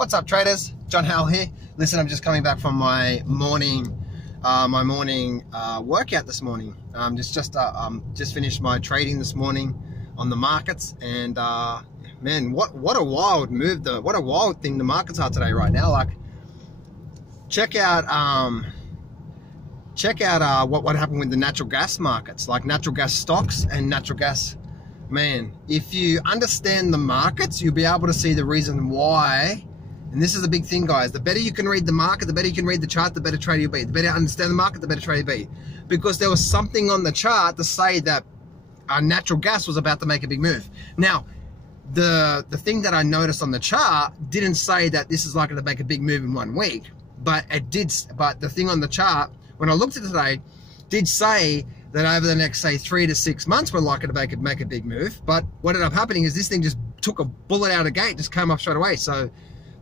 What's up, traders? John Howell here. Listen, I'm just coming back from my morning workout this morning. Just finished my trading this morning on the markets, and man, what a wild move! What a wild thing the markets are today, right now. Like, check out what happened with the natural gas markets, like natural gas stocks and natural gas. Man, if you understand the markets, you'll be able to see the reason why. And this is a big thing, guys. The better you can read the market, the better you can read the chart, the better trader you'll be. The better you understand the market, the better trader you'll be. Because there was something on the chart to say that natural gas was about to make a big move. Now, the thing that I noticed on the chart didn't say that this is likely to make a big move in 1 week, but it did. But the thing on the chart, when I looked at it today, did say that over the next, say, 3 to 6 months, we're likely to make a big move. But what ended up happening is this thing just took a bullet out of the gate, just came up straight away. So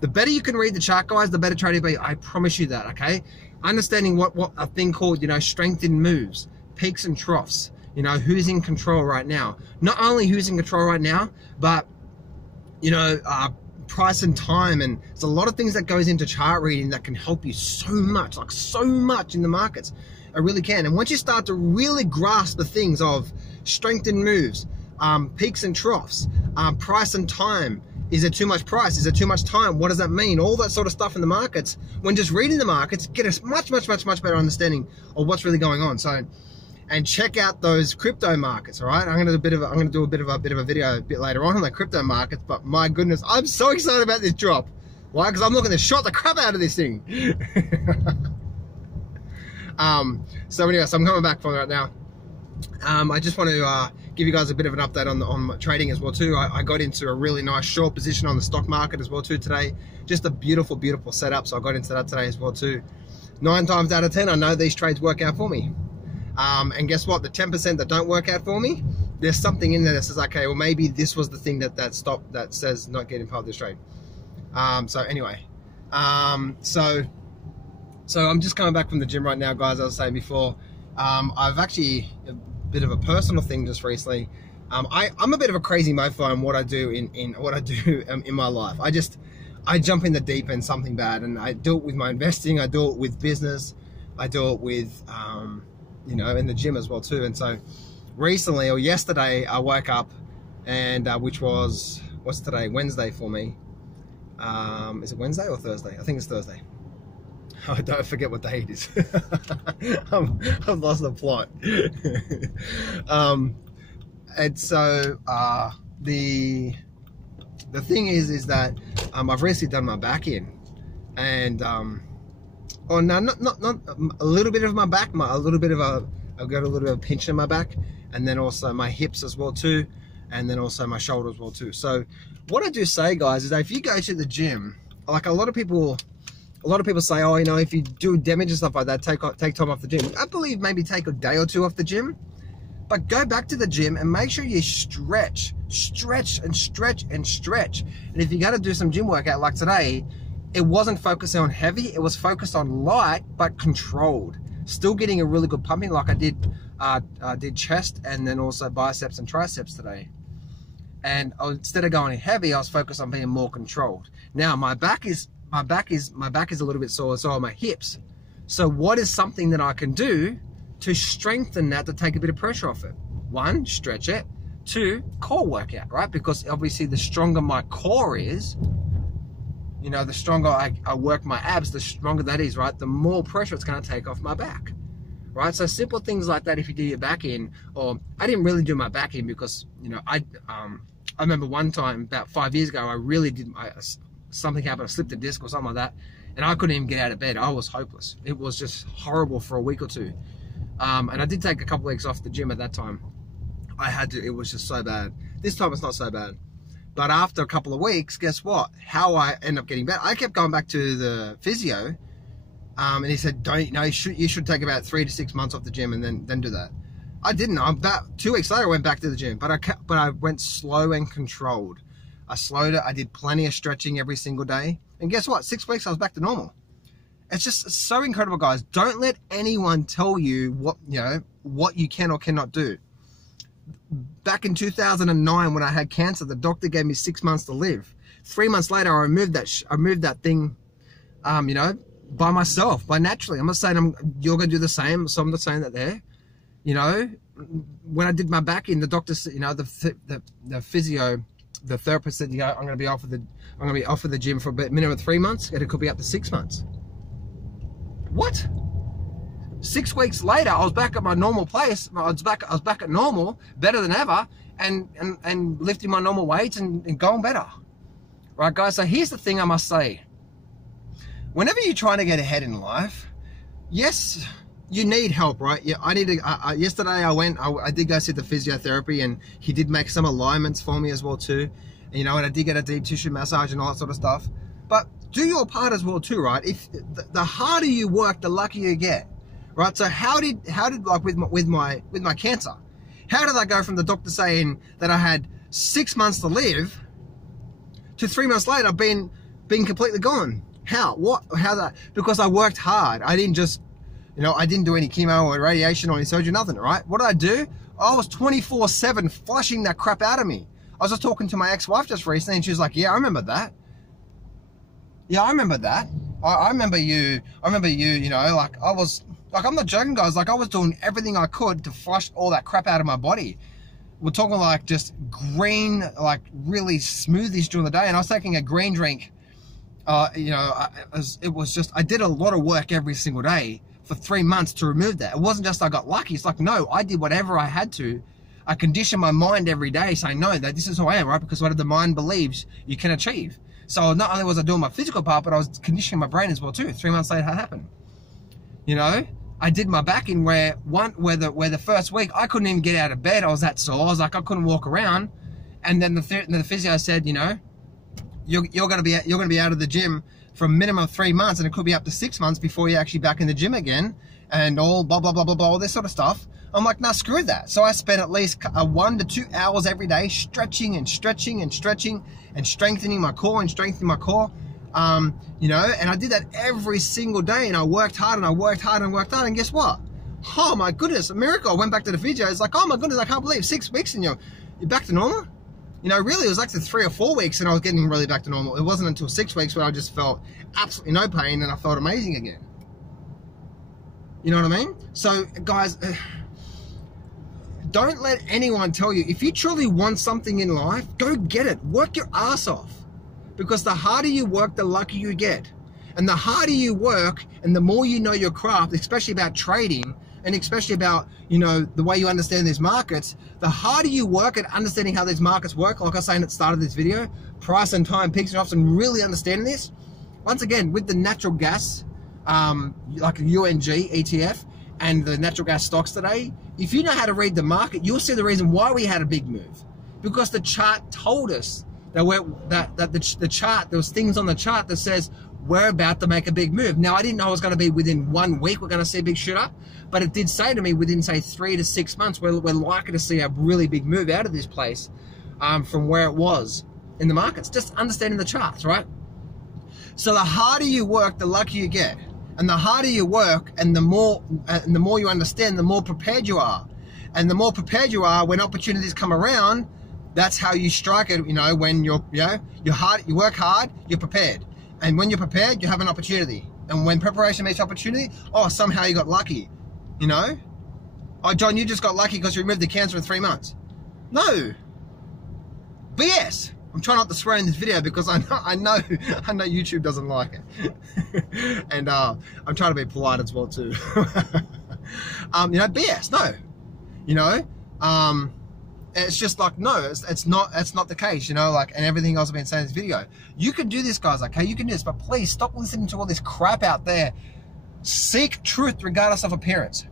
the better you can read the chart, guys, the better trader you'll be. I promise you that, okay? Understanding what a thing called, strength in moves, peaks and troughs, who's in control right now. Not only who's in control right now, but, price and time. And there's a lot of things that goes into chart reading that can help you so much, like so much in the markets. It really can. And once you start to really grasp the things of strength in moves, peaks and troughs, price and time. Is it too much price? Is it too much time? What does that mean? All that sort of stuff in the markets. When just reading the markets, get a much better understanding of what's really going on. So, and check out those crypto markets. All right, I'm gonna do a bit of a video a bit later on the crypto markets. But my goodness, I'm so excited about this drop. Why? Because I'm looking to short the crap out of this thing. So anyway, so I'm coming back from right now. I just want to give you guys a bit of an update on my trading as well too. I got into a really nice short position on the stock market as well too today. Just a beautiful setup. So I got into that today as well too. 9 times out of 10, I know these trades work out for me. And guess what? The 10% that don't work out for me, there's something in there that says, okay, well maybe this was the thing that says not getting part of this trade. So anyway, so I'm just coming back from the gym right now, guys. As I was saying before, I've actually a bit of a personal thing just recently. I'm a bit of a crazy mofo in what I do in my life. I jump in the deep end, something bad, and I do it with my investing. I do it with business. I do it with in the gym as well too. And so recently, or yesterday, I woke up, and which was, what's today? Wednesday for me. Is it Wednesday or Thursday? I think it's Thursday. I don't forget what day it is. I've lost the plot. And so the thing is that I've recently done my back in, and oh no, not a little bit of my back, I've got a little bit of a pinch in my back, and then also my hips as well too, and then also my shoulder as well too. So what I do say, guys, is that if you go to the gym, like a lot of people say, oh, if you do damage and stuff like that, take time off the gym. I believe maybe take a day or 2 off the gym, but go back to the gym and make sure you stretch. And if you got to do some gym workout like today, it wasn't focusing on heavy, it was focused on light but controlled. Still getting a really good pumping, like I did chest and then also biceps and triceps today. And instead of going heavy, I was focused on being more controlled. Now my back is a little bit sore, so are my hips. So what is something that I can do to strengthen that, to take a bit of pressure off it? 1, stretch it. 2, core workout, right? Because obviously the stronger my core is, the stronger I work my abs, the stronger that is, right? The more pressure it's going to take off my back, right? So simple things like that. If you do your back in, or I didn't really do my back in because, I remember one time about 5 years ago, I really did something happened, I slipped a disc or something like that, and I couldn't even get out of bed. I was hopeless. It was just horrible for a week or 2. And I did take a couple weeks off the gym at that time. I had to, it was just so bad. This time it's not so bad. But after a couple of weeks, guess what? How I end up getting better. I kept going back to the physio, and he said, you should take about 3 to 6 months off the gym and then do that. I didn't. About 2 weeks later, I went back to the gym, but I went slow and controlled. I slowed it. I did plenty of stretching every single day. And guess what? 6 weeks, I was back to normal. It's just so incredible, guys. Don't let anyone tell you what you can or cannot do. Back in 2009, when I had cancer, the doctor gave me 6 months to live. 3 months later, I removed that thing, you know, by myself, by naturally. I'm not saying you're going to do the same, so I'm not saying that there. You know, when I did my back in, the doctor said, you know, the physio, the therapist said, yeah, I'm going to be off of the gym for a bit, minimum of 3 months, and it could be up to 6 months. What? 6 weeks later, I was back at my normal place. I was back at normal, better than ever, and lifting my normal weights and going better. Right, guys? So here's the thing I must say. Whenever you're trying to get ahead in life, yes, you need help, right? Yeah, I need to. Yesterday, I did go see the physiotherapy, and he did make some alignments for me as well too. You know, and I did get a deep tissue massage and all that sort of stuff. But do your part as well too, right? If the harder you work, the luckier you get, right? So how did like with my cancer, how did I go from the doctor saying that I had 6 months to live to 3 months later being completely gone? How? What? How that? Because I worked hard. I didn't just, you know, I didn't do any chemo or radiation or any surgery, nothing, right? What did I do? I was 24/7 flushing that crap out of me. I was just talking to my ex-wife just recently, and she was like, yeah, I remember that. Yeah, I remember that. I remember you, you know, like I'm not joking, guys. Like I was doing everything I could to flush all that crap out of my body. We're talking like just green, like really smoothies during the day. And I was taking a green drink, you know, it was just, I did a lot of work every single day for 3 months to remove that. It wasn't just I got lucky. It's like, no, I did whatever I had to. I conditioned my mind every day saying, no, that this is who I am, right? Because whatever the mind believes, you can achieve. So not only was I doing my physical part, but I was conditioning my brain as well too. 3 months later, it happened. You know, I did my back in where the first week I couldn't even get out of bed. I was that sore. I was like, I couldn't walk around. And then the physio said, you know, you're gonna be out of the gym for a minimum of 3 months, and it could be up to 6 months before you're actually back in the gym again, and all blah blah blah blah blah, all this sort of stuff. I'm like, nah, screw that. So I spent at least 1 to 2 hours every day stretching and stretching and stretching and strengthening my core and strengthening my core. You know, and I did that every single day, and I worked hard and I worked hard and worked hard, and guess what? Oh my goodness, a miracle. I went back to the physio. It's like, oh my goodness, I can't believe 6 weeks and you're back to normal. You know, really, it was like the 3 or 4 weeks and I was getting really back to normal. It wasn't until 6 weeks where I just felt absolutely no pain and I felt amazing again. You know what I mean? So, guys, don't let anyone tell you. If you truly want something in life, go get it. Work your ass off. Because the harder you work, the luckier you get. And the harder you work and the more you know your craft, especially about trading, and especially about, you know, the way you understand these markets, the harder you work at understanding how these markets work, like I was saying at the start of this video, price and time, peaks and troughs, and really understanding this. Once again, with the natural gas, like UNG ETF and the natural gas stocks today, if you know how to read the market, you'll see the reason why we had a big move. Because the chart told us that the chart, there was things on the chart that says we're about to make a big move. Now, I didn't know it was going to be within 1 week we're going to see a big shoot up, but it did say to me within, say, 3 to 6 months, we're likely to see a really big move out of this place from where it was in the markets. Just understanding the charts, right? So the harder you work, the luckier you get. And the harder you work and the more you understand, the more prepared you are. And the more prepared you are when opportunities come around, that's how you strike it, you know, when you work hard, you're prepared. And when you're prepared, you have an opportunity. And when preparation meets opportunity, oh, somehow you got lucky, you know? Oh, John, you just got lucky because you removed the cancer in 3 months. No. BS. I'm trying not to swear in this video because I know YouTube doesn't like it. And I'm trying to be polite as well too. You know, BS, no. You know, it's just like, no, it's not the case, you know, like, and everything else I've been saying in this video. You can do this, guys, okay? You can do this, but please stop listening to all this crap out there. Seek truth regardless of appearance.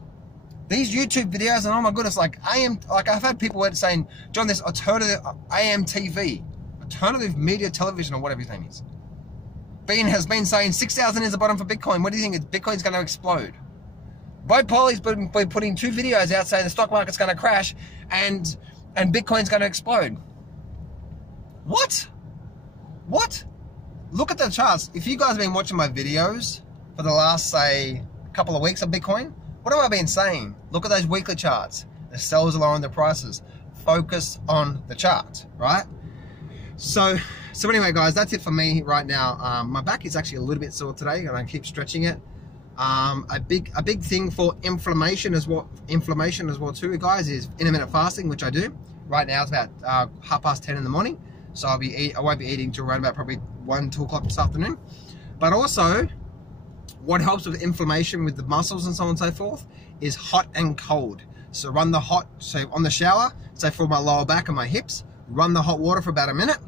These YouTube videos, and oh my goodness, like I've had people saying, John, this alternative AMTV, alternative media television, or whatever his name is. Bean has been saying 6,000 is the bottom for Bitcoin. What do you think? Bitcoin's going to explode. Bo Polly's been putting 2 videos out saying the stock market's going to crash and Bitcoin's going to explode. What? What? Look at the charts. If you guys have been watching my videos for the last, say, couple of weeks of Bitcoin, what have I been saying? Look at those weekly charts. The sellers are lowering their prices. Focus on the charts, right? So So anyway, guys, that's it for me right now. My back is actually a little bit sore today, and I keep stretching it. A big thing for inflammation as well too, guys, is intermittent fasting, which I do. Right now it's about 10:30 in the morning, so I won't be eating till around about probably 1-2 o'clock this afternoon. But also, what helps with inflammation with the muscles and so on and so forth is hot and cold. So run the hot, so on the shower, say for my lower back and my hips, run the hot water for about a minute,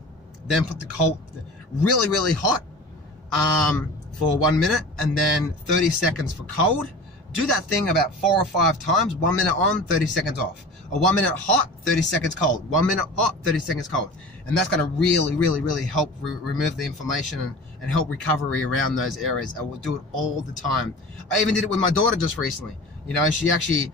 then put the cold, really hot for 1 minute, and then 30 seconds for cold. Do that thing about 4 or 5 times, 1 minute on, 30 seconds off. Or 1 minute hot, 30 seconds cold. 1 minute hot, 30 seconds cold. And that's going to really help remove the inflammation and help recovery around those areas. I will do it all the time. I even did it with my daughter just recently. You know, she actually,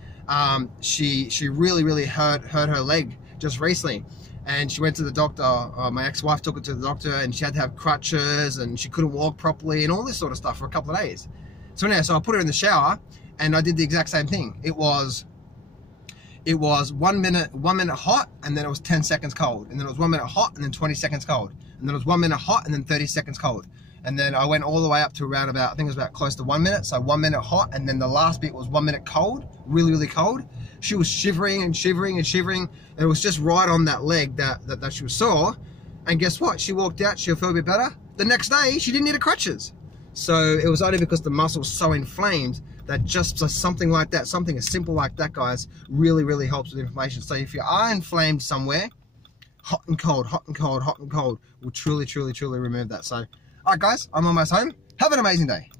she really hurt her leg just recently. And she went to the doctor, my ex-wife took her to the doctor, and she had to have crutches, and she couldn't walk properly, and all this sort of stuff for a couple of days. So anyway, so I put her in the shower, and I did the exact same thing. It was 1 minute hot, and then it was 10 seconds cold, and then it was 1 minute hot, and then 20 seconds cold, and then it was 1 minute hot, and then 30 seconds cold. And then I went all the way up to around about, I think it was about close to 1 minute, so 1 minute hot, and then the last bit was 1 minute cold, really cold. She was shivering and shivering, and it was just right on that leg that she was sore. And guess what? She walked out, she'll feel a bit better. The next day, she didn't need her crutches. So it was only because the muscle was so inflamed that just something like that, something as simple like that, guys, really helps with inflammation. So if you are inflamed somewhere, hot and cold will truly remove that. So, all right, guys, I'm almost home. Have an amazing day.